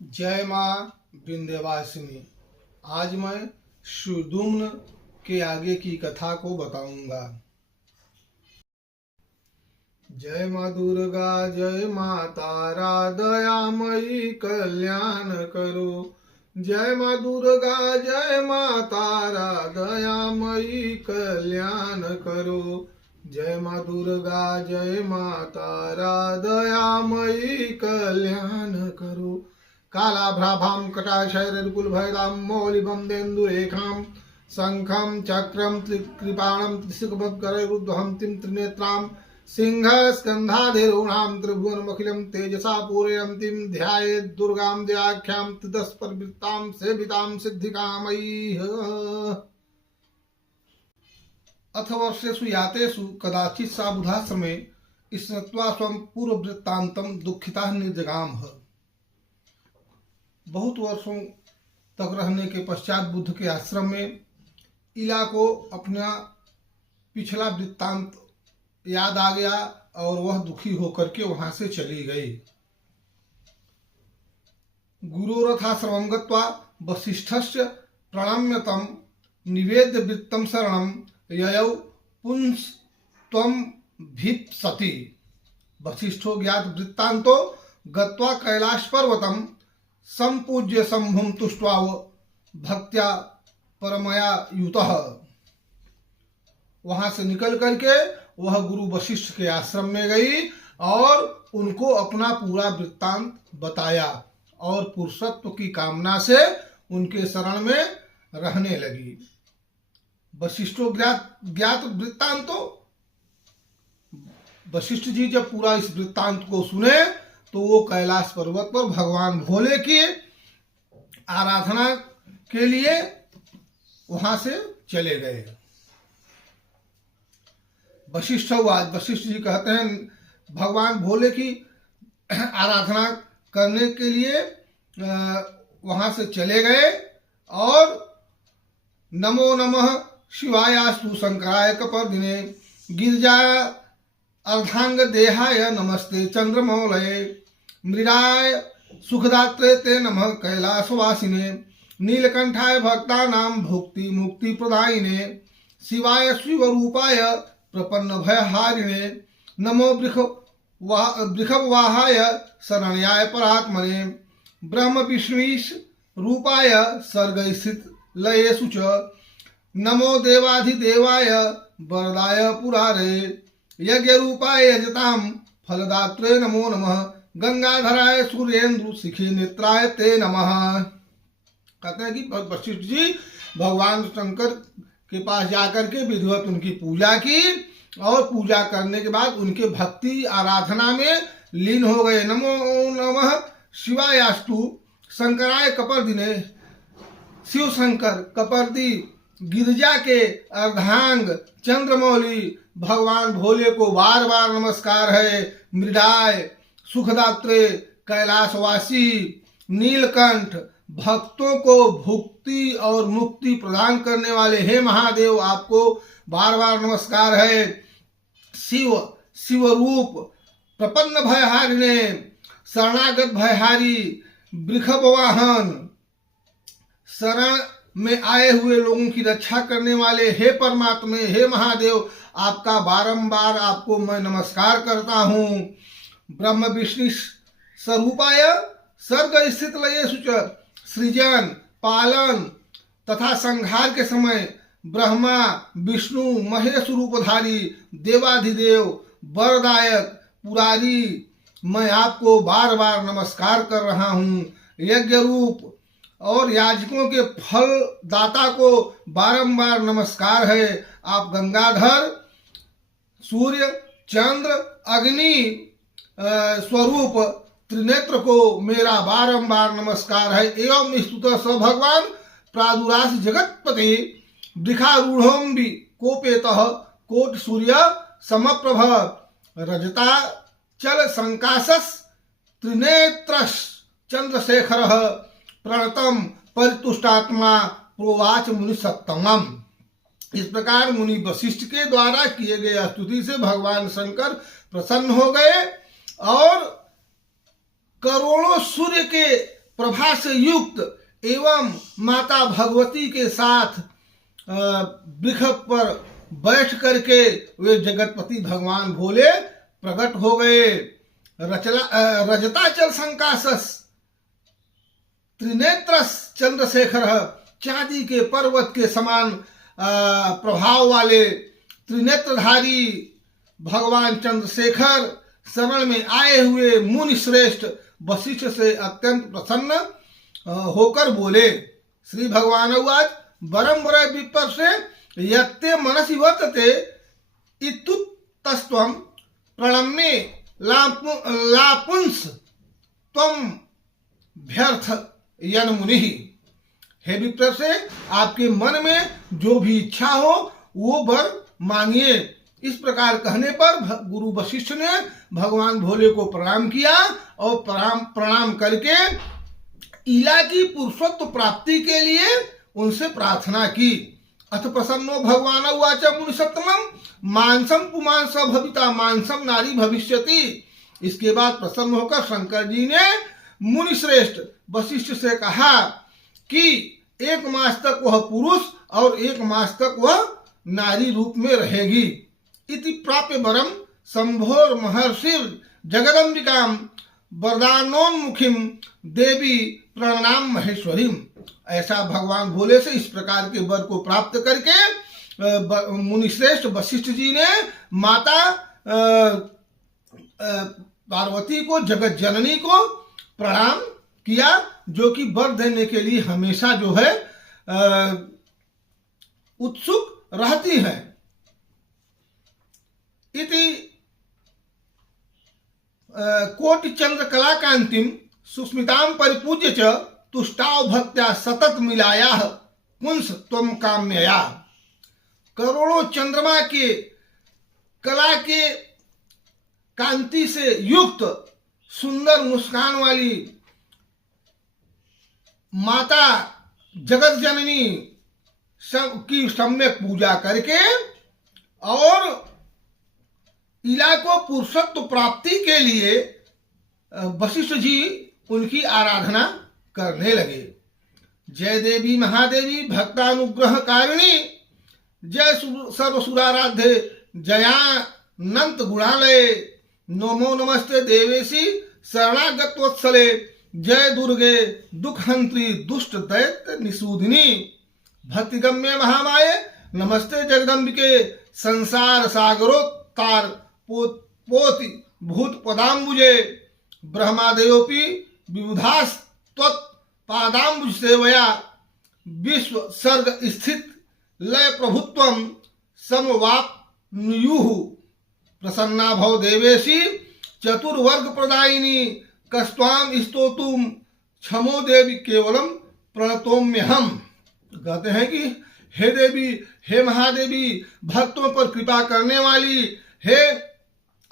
जय माँ विंध्यवासिनी। आज मैं सुदुम्न के आगे की कथा को बताऊंगा। जय माँ दुर्गा, जय माँ तारा, दयामयी कल्याण करो। जय माँ दुर्गा, जय माँ तारा, दयामयी कल्याण करो। जय माँ दुर्गा, जय माँ तारा, दयामयी कल्याण करो। कालाभ्राभां कटाक्षैरकुलभैरां मौलिबन्देन्दुरेखां शङ्खं चक्रं त्रिकृपाणं त्रिशिखभद्गरैरुद्धहन्तीं त्रिनेत्रां सिंहस्कन्धाधिरूढां त्रिभुवनमखिलं तेजसा पूरयन्तीं ध्यायेत् दुर्गां दयाख्यां त्रिदशपरिवृत्तां सेवितां सिद्धिकामयीः। अथ वर्षेषु यातेषु कदाचित् सा बुधाश्रमे स्नात्वा स्वं पूर्ववृत्तान्तं दुःखिता निर्जगामः। बहुत वर्षों तक रहने के पश्चात बुद्ध के आश्रम में इला को अपना पिछला वृत्तांत याद आ गया और वह दुखी होकर के वहां से चली गई। गुरोरथाश्रमं गत्वा वसिष्ठस्य प्रणम्य तं निवेद्य वृत्तं शरणं ययौ पुंस्त्वं भीप्सति। वसिष्ठो ज्ञात वृत्तान्तो गत्वा कैलाश पर्वतं संपूज्य शंभुं तुष्ट्वा भक्त्या परमया युतः। वहां से निकल करके वह गुरु वशिष्ठ के आश्रम में गई और उनको अपना पूरा वृत्तांत बताया और पुरुषत्व की कामना से उनके शरण में रहने लगी। वशिष्ठो ज्ञात वृत्तांतो, वशिष्ठ जी जब पूरा इस वृत्तांत को सुने तो वो कैलाश पर्वत पर भगवान भोले की आराधना के लिए वहां से चले गए। वशिष्ठ जी कहते हैं भगवान भोले की आराधना करने के लिए वहां से चले गए और नमो नमः शिवायास्तु शंकराय कपर्दिने गिरिजा अर्धांग देहाय नमस्ते चंद्रमौलये मृडाय सुखदात्रे ते नमः कैलासवासिने नीलकंठाय भक्तानां भुक्ति मुक्ति प्रदायिने शिवाय शिवरूपाय प्रपन्न भयहारिणे नमो बृषभवाहाय शरण्याय परात्मने ब्रह्म विष्णुईश रूपाय सर्ग स्थित लयेषु च नमो देवाधिदेवाय वरदाय पुरारे यज्ञ रूपाय यजतां फलदात्रे नमो नमः गंगाधराय सूर्येंद्र शिखी नेत्राय ते नमः। कहते हैं कि वशिष्ठ जी भगवान शंकर के पास जाकर के विधिवत उनकी पूजा की और पूजा करने के बाद उनके भक्ति आराधना में लीन हो गए। नमो नमः शिवायास्तु शंकराय कपर्दिने, शिव शंकर कपर्दी गिरिजा के अर्धांग चंद्रमौली भगवान भोले को बार बार नमस्कार है। मृडाय सुखदात्रे कैलाशवासी नीलकंठ भक्तों को भुक्ति और मुक्ति प्रदान करने वाले हे महादेव आपको बार बार नमस्कार है। शिव शिवरूप प्रपन्न भयहारिणे शरणागत भयहारी वृषभ वाहन शरण में आए हुए लोगों की रक्षा करने वाले हे परमात्मा हे महादेव आपका बारंबार आपको मैं नमस्कार करता हूँ। ब्रह्म विष्णु स्वरूपाय सर्ग स्थित लयेषु च सृजन पालन तथा संहार के समय ब्रह्मा विष्णु महेश रूपधारी देवाधिदेव वरदायक पुरारी मैं आपको बार बार नमस्कार कर रहा हूँ। यज्ञ रूप और याजकों के फल दाता को बारंबार नमस्कार है। आप गंगाधर सूर्य चंद्र अग्नि स्वरूप त्रिनेत्र को मेरा बारंबार नमस्कार है। एवं स्तुत स भगवान प्रादुरास जगतपति वृषारूढ़ोम्बि कोपेतः कोट सूर्य समप्रभ रजता चल संकाशस त्रिनेत्रस चंद्रशेखर प्रणतम परितुष्टात्मा प्रोवाच मुनि सत्तमम। इस प्रकार मुनि वशिष्ठ के द्वारा किए गए स्तुति से भगवान शंकर प्रसन्न हो गए और करोड़ों सूर्य के प्रभा से युक्त एवं माता भगवती के साथ वृक्ष पर बैठ करके वे जगतपति भगवान भोले प्रकट हो गए। रजताचल संकाशस त्रिनेत्रस चंद्रशेखर, चांदी के पर्वत के समान प्रभाव वाले त्रिनेत्रधारी भगवान चंद्रशेखर शरण में आए हुए मुनि श्रेष्ठ वशिष्ठ से अत्यंत प्रसन्न होकर बोले। श्री भगवान उवाच वरम वर विप्र से यत्ते मनसि वर्तते इत्युक्तस्त्वं प्रणम्ये लापुंस त्वं व्यर्थ यन मुनि। हे विप्र से आपके मन में जो भी इच्छा हो वो वर मांगिए। इस प्रकार कहने पर गुरु वशिष्ठ ने भगवान भोले को प्रणाम किया और प्रणाम करके इला की पुरुषत्व प्राप्ति के लिए उनसे प्रार्थना की। अथ प्रसन्नो भगवान उवाच मुनिसत्तमं मानसम पुमांस भविता मानसम नारी भविष्यति। इसके बाद प्रसन्न होकर शंकर जी ने मुनि श्रेष्ठ वशिष्ठ से कहा कि एक मास तक वह पुरुष और एक मास तक वह नारी रूप में रहेगी। इति प्राप्य वरम संभोर महर्षिर जगदम्बिकाम वरदानोन्मुखीम देवी प्रणाम महेश्वरीम। ऐसा भगवान भोले से इस प्रकार के वर को प्राप्त करके मुनिश्रेष्ठ वशिष्ठ जी ने माता पार्वती को, जगत जननी को प्रणाम किया, जो कि वर देने के लिए हमेशा जो है उत्सुक रहती हैं। इति कोटि चंद्र कलाकांतिम सुस्मिताम परिपूज्य च तुष्टाव भक्त्या सतत मिलाया पुंस त्वम काम्यया। करोड़ों चंद्रमा के कला के कांति से युक्त सुंदर मुस्कान वाली माता जगत जननी की सम्यक पूजा करके और इला को पुरुषत्व प्राप्ति के लिए वशिष्ठ जी उनकी आराधना करने लगे। जय देवी महादेवी भक्तानुग्रह कारिणी, जय सर्वसुराराध्य जयानंत गुणालय, नमो नमस्ते देवेशी शरणागतवत्सले, जय दुर्गे दुखहंत्री दुष्ट दैत्य निसूदिनी, भक्तिगम्य महामाये नमस्ते जगदम्बिके, संसार सागरोत्तार पोति भूत पदाम्बुजे, ब्रह्मादेयोपि विबुधास त्वत् पादाम्बुज सेवया, विश्व सर्ग स्थित लय प्रभुत्वम समवाप्नुयुः, प्रसन्ना भव देवेशी चतुर्वर्ग प्रदायिनी, कस्त्वाम स्तोतुम क्षमो देवी केवलम प्रणतोम्यहम। कहते हैं कि हे देवी, हे महादेवी, भक्तों पर कृपा करने वाली, हे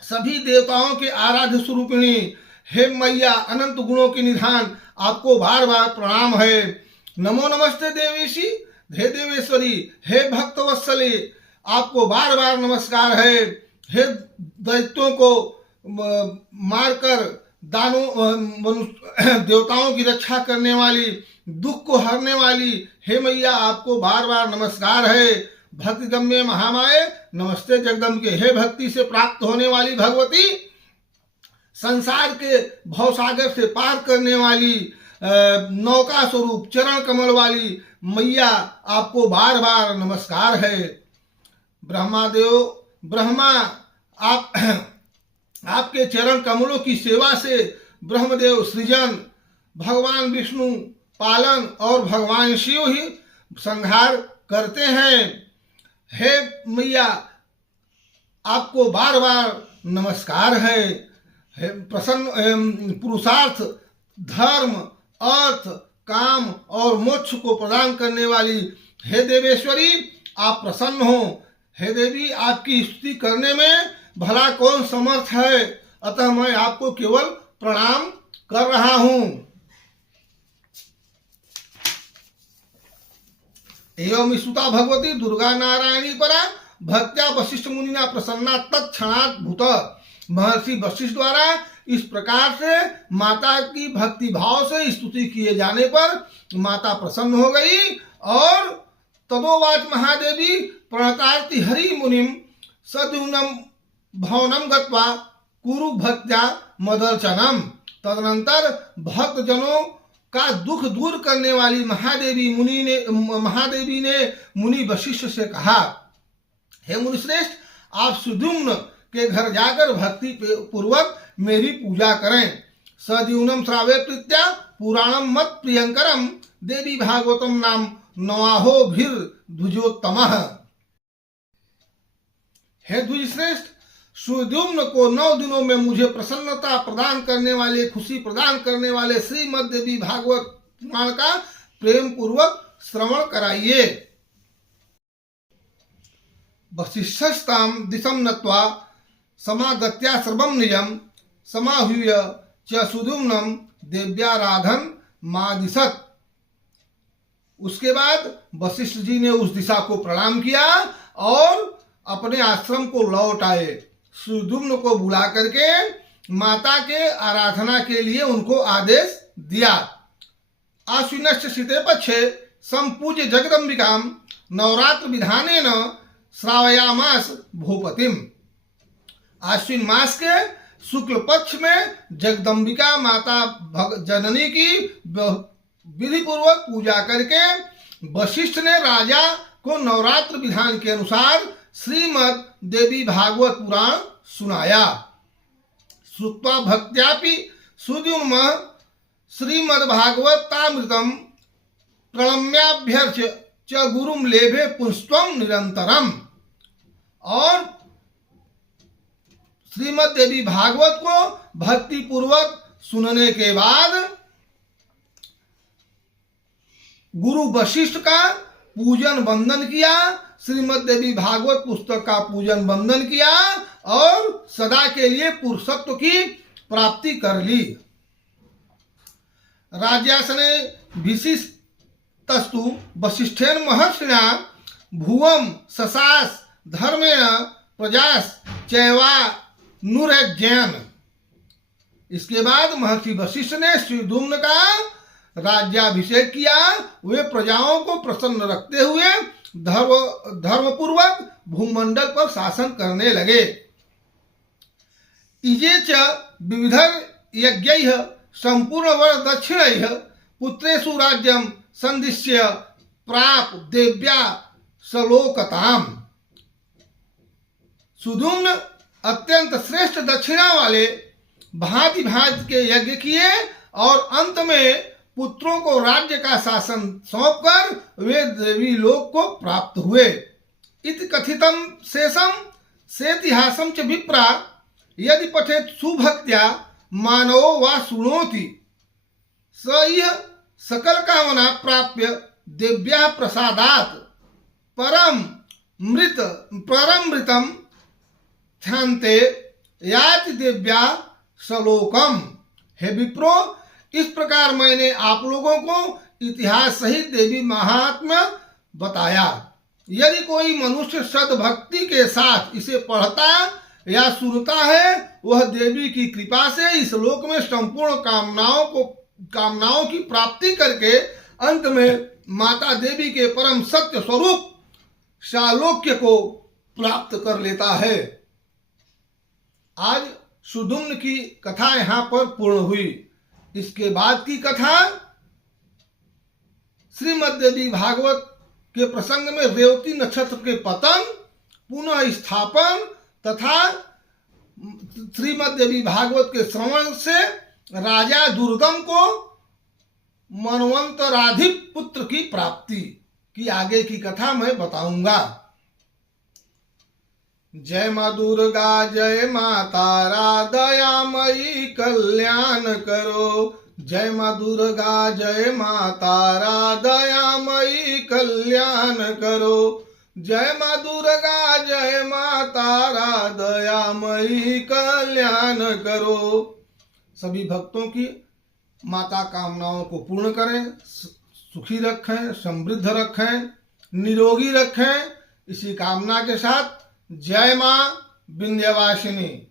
सभी देवताओं के आराध्य स्वरूपिणी, हे मैया अनंत गुणों के निधान, आपको बार बार प्रणाम है। नमो नमस्ते देवेशी, हे देवेश्वरी, हे भक्तवत्सली, आपको बार बार नमस्कार है। हे दैत्यों को मारकर देवताओं की रक्षा करने वाली, दुख को हरने वाली, हे मैया आपको बार बार नमस्कार है। भक्तिगम्य महामाये नमस्ते जगदम्बिके, हे भक्ति से प्राप्त होने वाली भगवती, संसार के भवसागर से पार करने वाली, नौका स्वरूप चरण कमल वाली मैया आपको बार बार नमस्कार है। ब्रह्मा आपके चरण कमलों की सेवा से ब्रह्मदेव सृजन, भगवान विष्णु पालन और भगवान शिव ही संहार करते हैं। हे मैया आपको बार बार नमस्कार है। हे प्रसन्न पुरुषार्थ, धर्म, अर्थ, काम और मोक्ष को प्रदान करने वाली हे देवेश्वरी आप प्रसन्न हो। हे देवी आपकी स्तुति करने में भला कौन समर्थ है, अतः मैं आपको केवल प्रणाम कर रहा हूं। एवं स्तुता भगवती दुर्गा नारायणी परा भक्त्या वशिष्ठ मुनिना प्रसन्ना तत्क्षणात् भूत। महर्षि वशिष्ठ द्वारा इस प्रकार से माता की भक्ति भाव से स्तुति किए जाने पर माता प्रसन्न हो गई और तदोवाच महादेवी प्रणतार्ति हरि मुनिम सद्युनम भवनम गत्वा कुरु भक्त्या मदर्चनम। तदनंतर भक्त जनों का दुख दूर करने वाली महादेवी ने मुनि वशिष्ठ से कहा, हे मुनिश्रेष्ठ, आप सुद्युम्न के घर जाकर भक्ति पूर्वक मेरी पूजा करें। सद्युम्नम श्रावे प्रीत्या पुराणम मत प्रियंकरम देवी भागवतम नाम नवाहो भीर ध्वजोत्तमः। हे द्विजश्रेष्ठ, सुद्युम्न को 9 दिनों में मुझे प्रसन्नता प्रदान करने वाले, खुशी प्रदान करने वाले श्रीमद् देवी भागवत पुराण का प्रेम पूर्वक श्रवण कराइए। वशिष्ठस्तां दिशं नत्वा समागत्या सर्वं निजं समाहूय च सुद्युम्नं देव्याराधन मादिशत्। उसके बाद वशिष्ठ जी ने उस दिशा को प्रणाम किया और अपने आश्रम को लौट आए। सुद्युम्न को बुला करके माता के आराधना के लिए उनको आदेश दिया। आश्विनश्च शीते पक्षे संपूज्य जगदम्बिकां नवरात्र विधानेन श्रावयामास भूपतिम। आश्विन मास के शुक्ल पक्ष में जगदम्बिका माता जननी की विधि पूर्वक पूजा करके वशिष्ठ ने राजा को नवरात्र विधान के अनुसार श्रीमद् देवी भागवत पुराण सुनाया। श्रुत्वा भक्त्यापि सुद्युम्नः श्रीमद् भागवतामृतम् प्रणम्याभ्यर्च्य च गुरुं लेभे पुंस्त्वं निरंतरम। और श्रीमद् देवी भागवत को भक्ति पूर्वक सुनने के बाद गुरु वशिष्ठ का पूजन वंदन किया, श्रीमद् देवी भागवत पुस्तक का पूजन वंदन किया और सदा के लिए पुरुषत्व की प्राप्ति कर ली। राज्यासने विशिष्टस्तु वशिष्ठेन महर्षिणा भुवं ससास धर्मेण प्रजास चैवा नुरज्ञान। इसके बाद महर्षि वशिष्ठ ने सुद्युम्न का राज्याभिषेक किया। वे प्रजाओं को प्रसन्न रखते हुए धर्म पूर्वक भूमंडल पर शासन करने लगे। इजे च विविधर यज्ञैः संपूर्ण वर दक्षिणैः पुत्रेषु राज्यं संदिश्य प्राप देव्या सलोकताम। सुद्युम्न अत्यंत श्रेष्ठ दक्षिणा वाले भांति भांति के यज्ञ किए और अंत में पुत्रों को राज्य का शासन सौंपकर वे देवी लोक को प्राप्त हुए। इति कथितम शेषम सेतिहासम च विप्रा यदि पठेत सुभक्त्या मानवो वा शृणोति स इह सकल कामना प्राप्य देव्या प्रसादात् परम मृतम ध्यान्ते याति देव्या सलोकम। हे विप्रो, इस प्रकार मैंने आप लोगों को इतिहास सहित देवी महात्म्य बताया। यदि कोई मनुष्य सद्भक्ति के साथ इसे पढ़ता या सुनता है, वह देवी की कृपा से इस लोक में संपूर्ण कामनाओं की प्राप्ति करके अंत में माता देवी के परम सत्य स्वरूप सालोक्य को प्राप्त कर लेता है। आज सुद्युम्न की कथा यहाँ पर पूर्ण हुई। इसके बाद की कथा श्रीमद् देवी भागवत के प्रसंग में रेवती नक्षत्र के पतन, पुनः स्थापन तथा श्रीमद् देवी भागवत के श्रवण से राजा दुर्दम को मनवंतराधिप पुत्र की प्राप्ति की आगे की कथा मैं बताऊंगा। जय माँ दुर्गा जय माँ तारा दयामयी कल्याण करो। जय माँ दुर्गा जय माँ तारा दयामयी कल्याण करो। जय माँ दुर्गा जय माँ तारा दयामयी कल्याण करो। सभी भक्तों की माता कामनाओं को पूर्ण करें, सुखी रखें, समृद्ध रखें, निरोगी रखें। इसी कामना के साथ जय माँ विंध्यवासिनी।